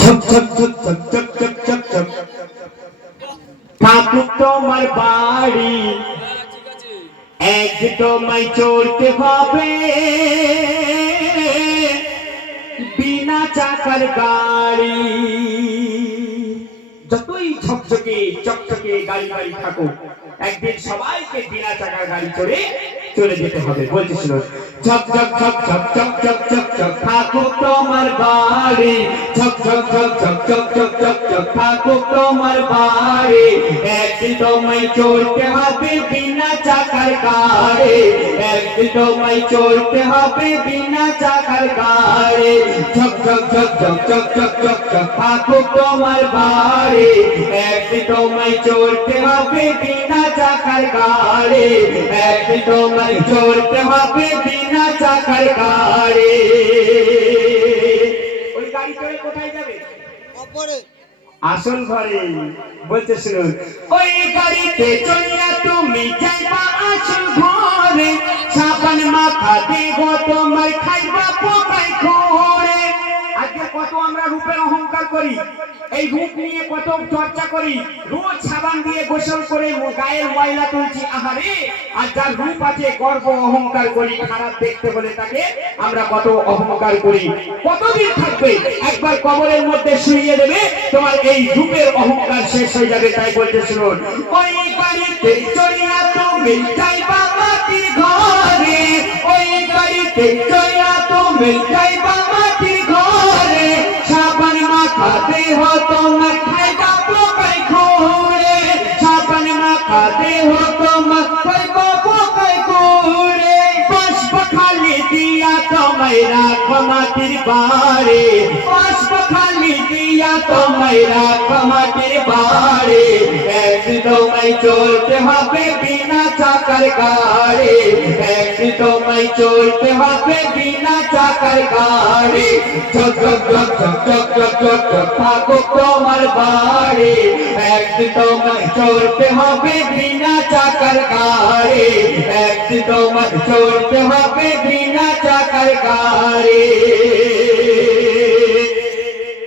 ঝক ঝক ঝক ঝক ঝক ঝক ঝক ঝক ঠাকুর তোমার বাড়ি একদমই চলতে হবে বিনা চাকার গাড়ি। যতই ঝকঝকে চকচকে গাড়ি গাড়ি থাকুক একদিন সবাইকে বিনা চাকার গাড়ি চড়ে চলে যেতে হবে। বলছি শুনুন, ঝক ঝক ঝক ঝক ঝক ঝক ঝক ঝক ঠাকুর তোমার বাড়ি, ঝক ঝক ঝক ঝক ঝক ঝক ঝক ঝক ঠাকুর তোমার বাড়ি একদমই চলতে হবে বিনা চাকার গাড়ি, একদমই চলতে হবে বিনা চাকার গাড়ি। ঝক ঝক ঝক ঝক ঝক ঝক ঝক ঝক ঠাকুর তোমার বাড়ি একদমই চলতে হবে বিনা চাকার গাড়ি, একদমই চলতে হবে বিনা চাকার গাড়ি। ওই গাড়ি চড়ে কোথায় যাবে? আসল ঘরে। বলতে শুনুন, ওই গাড়িতে চড়িয়া তুমি যাইবা আসল ঘরে, সাবান মাখা দেব তোমার খাইবা পোকাই খোরে। আজকে কত আমরা রূপের অহংকার করি, এই রূপ নিয়ে কত চর্চা করি, রোজ সাবান দিয়ে গোসল করে গায়ের ময়লা তুলছি আহারে। আর যার রূপ আছে গর্ব অহংকার করি, খারাপ দেখতে বলে তাকে আমরা কত অহংকার করি। কতদিন থাকবে? একবার কবরের মধ্যে শুইয়ে দেবে, তোমার এই রূপের অহংকার শেষ হয়ে যাবে। তাই বলতে শুনুন, ওই গাড়িতে চড়িয়া তুমি যাইবা মাটির ঘরে, ওই গাড়িতে চড়িয়া তুমি যাইবা মাটির ঘরে, সাবান মাখা দেহ তোমার খাইবা পোকাই খোরে, সাবান মাখা দেহ তোমার খাইবা পোকাই খোরে। বাষ্প খালি দিয়া তোমায় রাখ মাটির বাড়ি, বাষ্প খালি দিয়া তোমায় রাখ মাটির বাড়ি একদমই চলতে হবে বিনা চাকার গাড়ি, একদমই চলতে হবে বিনা চাকার গাড়ি। ঝক ঝক ঝক ঝক ঝক ঝক ঝক ঝক ঠাকুর তোমার বাড়ি একদমই চলতে হবে বিনা চাকার গাড়ি, একদমই চলতে হবে বিনা চাকার গাড়ি।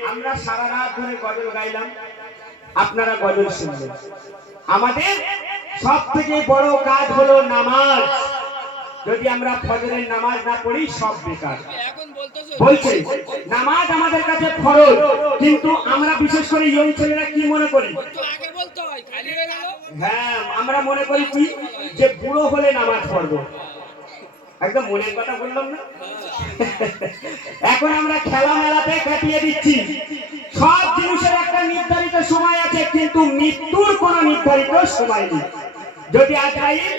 আমরা সারা রাত ধরে গজল গাইলাম, আপনারা গজল শুনলেন। আমাদের সব থেকে বড় কাজ হলো নামাজ। যদি আমরা ফজরের নামাজ না পড়ি সব বেকার। বলছে নামাজ আমাদের কাছে ফরজ, কিন্তু আমরা বিশেষ করে ইয়ং ছেলেরা কি মনে করি? হ্যাঁ, আমরা মনে করি কি যে বুড়ো হলে নামাজ পড়বো। একদম মনের কথা বললাম না? এখন আমরা খেলা মেলাতে কাটিয়ে দিচ্ছি। সব জিনিসের একটা নির্ধারিত সময় আছে, কিন্তু মৃত্যুর কোনো নির্ধারিত সময় নেই। যদি আজরাইল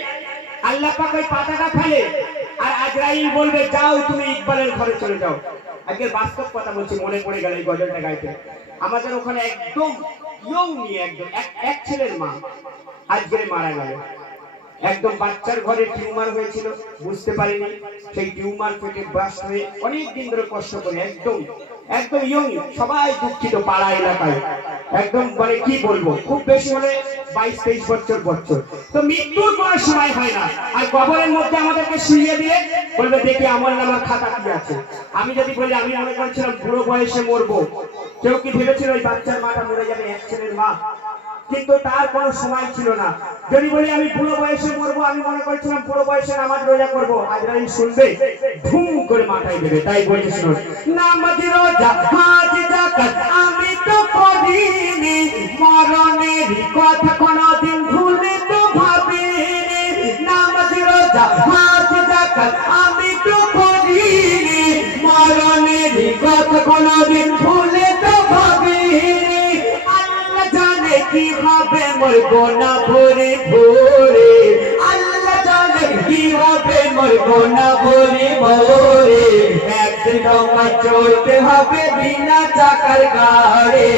আল্লাহ পাক ওই পাতাটা ফেলে আর আজরাইল বলবে যাও তুমি ইকবালের ঘরে চলে যাও। আজকে বাস্তব কথা বলছি, মনে পড়ে গেল এই গজলটা গাইতে। আমাদের ওখানে একদম ইয়ং নিয়ে একদম এক ছেলের মা আজকে মারা গেল। একদম বাচ্চার ঘরে টিউমার হয়েছিল, বুঝতে পারিনি। সেই টিউমার থেকে বাস্ট হয়ে অনেক দিন ধরে কষ্ট করে একদম একদম ইয়ং, সবাই দুঃখিত পাড়া এলাকায়। একদম মানে কি বলবো, খুব বেশি হলে 22-23 বছর। তো মৃত্যুর কোনো সময় হয় না। আর কবরের মধ্যে আমাদেরকে শুইয়ে দিয়ে বলবে দেখি আমল নামার খাতা কি আছে। আমি যদি বলি আমি মনে করছিলাম বুড়ো বয়সে মরবো, কেউ কি ভেবেছিল ওই বাচ্চার মাটা মরে যাবে? এক ছেলের মা, কিন্তু তার কোনো সময় ছিল না। যদি বলি আমি বুড়ো বয়সে মরবো, আমি মনে করছিলাম বুড়ো বয়সে নামাজ রোজা করবো, আজরাইল শুনবে ধুম করে মাথায় দেবে। তাই বলছি শুনুন, নামাজ রোজা হাজ যাকাত আমি তো করিনি, মরণের কথা কোনদিন ভুলে তো ভাবিনি। নামাজ রোজা হাজ যাকাত আমি তো করিনি, মরণের কথা কোনদিন ভুলে তো ভাবিনি। কি হবে মরবো না ভোরে ভোরে, আল্লাহ জানে কি হবে মরবো না ভোরে ভোরে। একদমই চলতে হবে বিনা চাকার গাড়ি,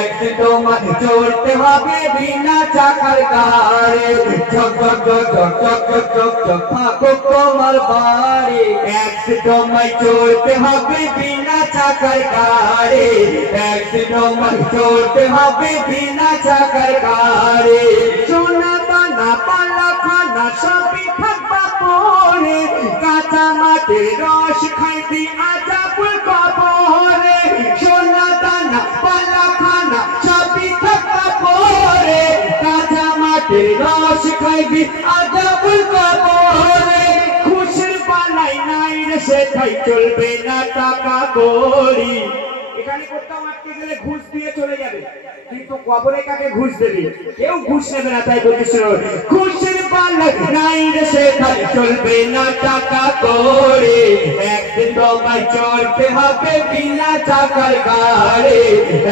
একদমই চলতে হবে বিনা চাকার গাড়ি। ঝক ঝক ঝক ঝক ঝক ঝক ঝক ঝক ঠাকুর তোমার বাড়ি একদমই চলতে হবে বিনা চাকার গাড়ি, একদমই চলতে হবে বিনা চাকার গাড়ি। সোনা দানা পালা খানা সবই থাকবা পরে, কাঁচা মাটির রস খাইবি আজাবুল কবরে। সোনা মাটির রস খাইবি আযাবুল কবরে খুশির পালাই নাই রে সেটাই চলবে না টাকা কড়ি এখানে কোথাও আটকে গেলে ঘুষ দিয়ে চলে যাবে কিন্তু কবরে কাকে ঘুষ দেবে কেউ ঘুষ নেবে না তাই বলতেছিল খুশির পালাই নাই রে সেটাই চলবে না টাকা কড়ি একদিন তোমায় চড়তে হবে বিনা চাকার গাড়ি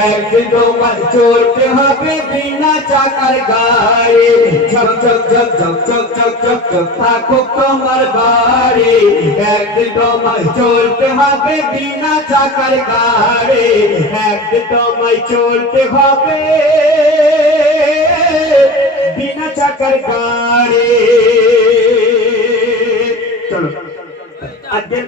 একদিন তোমায় চড়তে হবে বিনা চাকার গাড়ি ঝক ঝক ঝক ঝক ঝক ঝক ঝক ঝক থাকুক তোমার বাড়ি একদিন তোমায় চড়তে হবে বিনা চাকার গাড়ি একদিন তোমায় চড়তে হবে বিনা চাকার গাড়ি চলো আজকে